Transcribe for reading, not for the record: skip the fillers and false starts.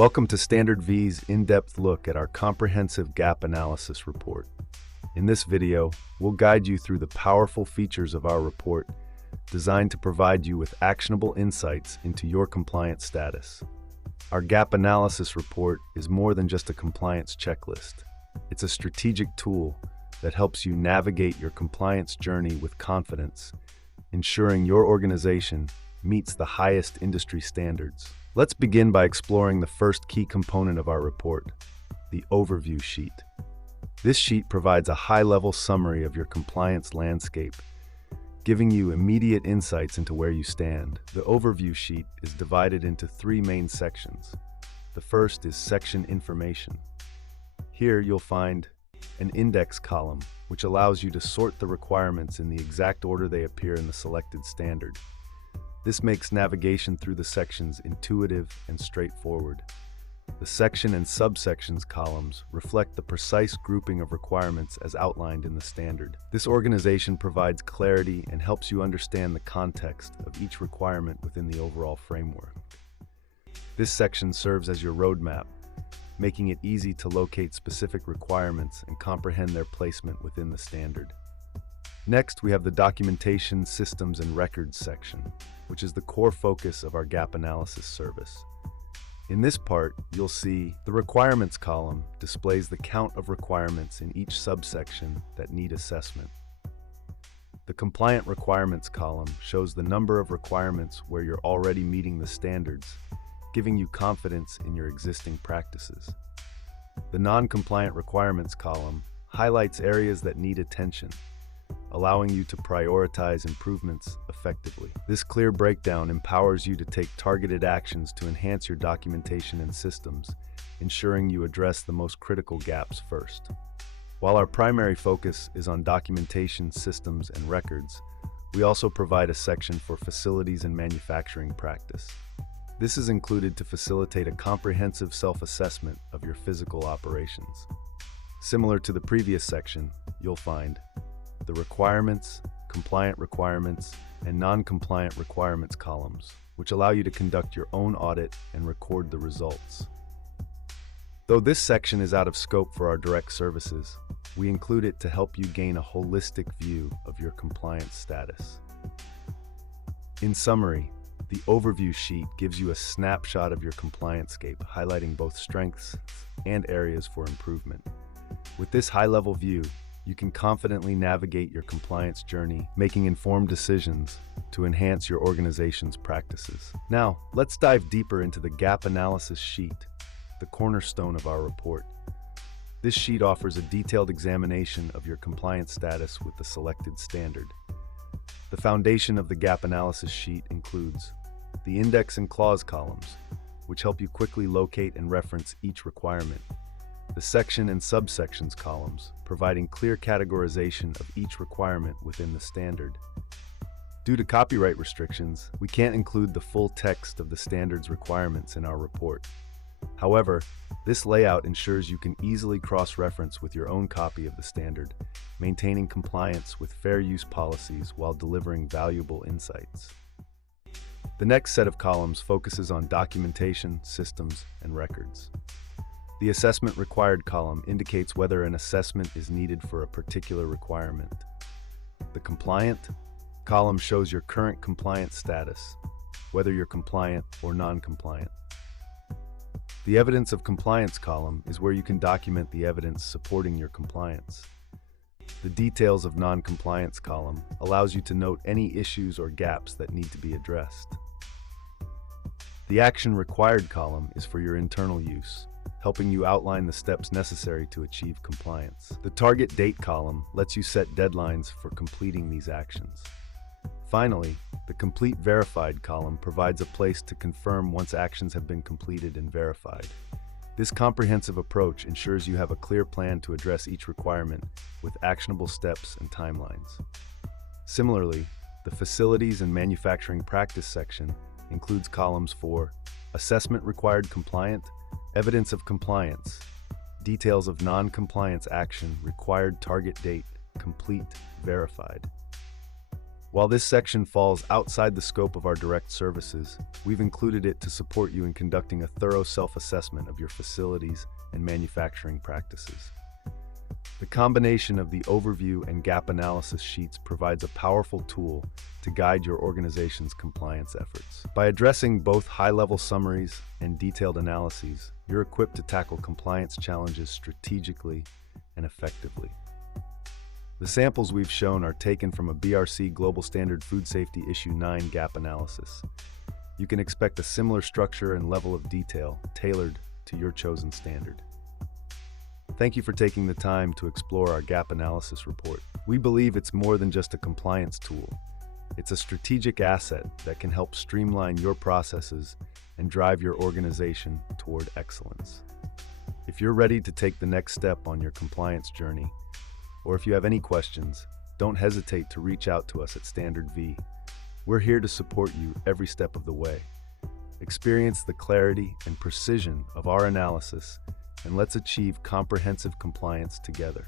Welcome to Standard V's in-depth look at our comprehensive gap analysis report. In this video, we'll guide you through the powerful features of our report, designed to provide you with actionable insights into your compliance status. Our gap analysis report is more than just a compliance checklist. It's a strategic tool that helps you navigate your compliance journey with confidence, ensuring your organization meets the highest industry standards. Let's begin by exploring the first key component of our report, the overview sheet. This sheet provides a high-level summary of your compliance landscape, giving you immediate insights into where you stand. The overview sheet is divided into three main sections. The first is section information. Here you'll find an index column, which allows you to sort the requirements in the exact order they appear in the selected standard. This makes navigation through the sections intuitive and straightforward. The section and subsections columns reflect the precise grouping of requirements as outlined in the standard. This organization provides clarity and helps you understand the context of each requirement within the overall framework. This section serves as your roadmap, making it easy to locate specific requirements and comprehend their placement within the standard. Next, we have the documentation, systems, and records section, which is the core focus of our gap analysis service. In this part, you'll see the requirements column displays the count of requirements in each subsection that need assessment. The compliant requirements column shows the number of requirements where you're already meeting the standards, giving you confidence in your existing practices. The non-compliant requirements column highlights areas that need attention, allowing you to prioritize improvements effectively. This clear breakdown empowers you to take targeted actions to enhance your documentation and systems, ensuring you address the most critical gaps first. While our primary focus is on documentation, systems, and records, we also provide a section for facilities and manufacturing practice. This is included to facilitate a comprehensive self-assessment of your physical operations. Similar to the previous section, you'll find the requirements, compliant requirements, and non-compliant requirements columns, which allow you to conduct your own audit and record the results. Though this section is out of scope for our direct services, we include it to help you gain a holistic view of your compliance status. In summary, the overview sheet gives you a snapshot of your compliance scape, highlighting both strengths and areas for improvement. With this high-level view, you can confidently navigate your compliance journey, making informed decisions to enhance your organization's practices. Now, let's dive deeper into the gap analysis sheet, the cornerstone of our report. This sheet offers a detailed examination of your compliance status with the selected standard. The foundation of the gap analysis sheet includes the index and clause columns, which help you quickly locate and reference each requirement. The section and subsections columns, providing clear categorization of each requirement within the standard. Due to copyright restrictions, we can't include the full text of the standard's requirements in our report. However, this layout ensures you can easily cross-reference with your own copy of the standard, maintaining compliance with fair use policies while delivering valuable insights. The next set of columns focuses on documentation, systems, and records. The assessment required column indicates whether an assessment is needed for a particular requirement. The compliant column shows your current compliance status, whether you're compliant or non-compliant. The evidence of compliance column is where you can document the evidence supporting your compliance. The details of non-compliance column allows you to note any issues or gaps that need to be addressed. The action required column is for your internal use, helping you outline the steps necessary to achieve compliance. The target date column lets you set deadlines for completing these actions. Finally, the complete verified column provides a place to confirm once actions have been completed and verified. This comprehensive approach ensures you have a clear plan to address each requirement with actionable steps and timelines. Similarly, the facilities and manufacturing practice section includes columns for assessment required compliant, evidence of compliance, details of non-compliance action, required target date, complete, verified. While this section falls outside the scope of our direct services, we've included it to support you in conducting a thorough self-assessment of your facilities and manufacturing practices. The combination of the overview and gap analysis sheets provides a powerful tool to guide your organization's compliance efforts. By addressing both high-level summaries and detailed analyses, you're equipped to tackle compliance challenges strategically and effectively. The samples we've shown are taken from a BRC Global Standard Food Safety Issue 9 gap analysis. You can expect a similar structure and level of detail tailored to your chosen standard. Thank you for taking the time to explore our gap analysis report. We believe it's more than just a compliance tool. It's a strategic asset that can help streamline your processes and drive your organization toward excellence. If you're ready to take the next step on your compliance journey, or if you have any questions, don't hesitate to reach out to us at Standard V. We're here to support you every step of the way. Experience the clarity and precision of our analysis, and let's achieve comprehensive compliance together.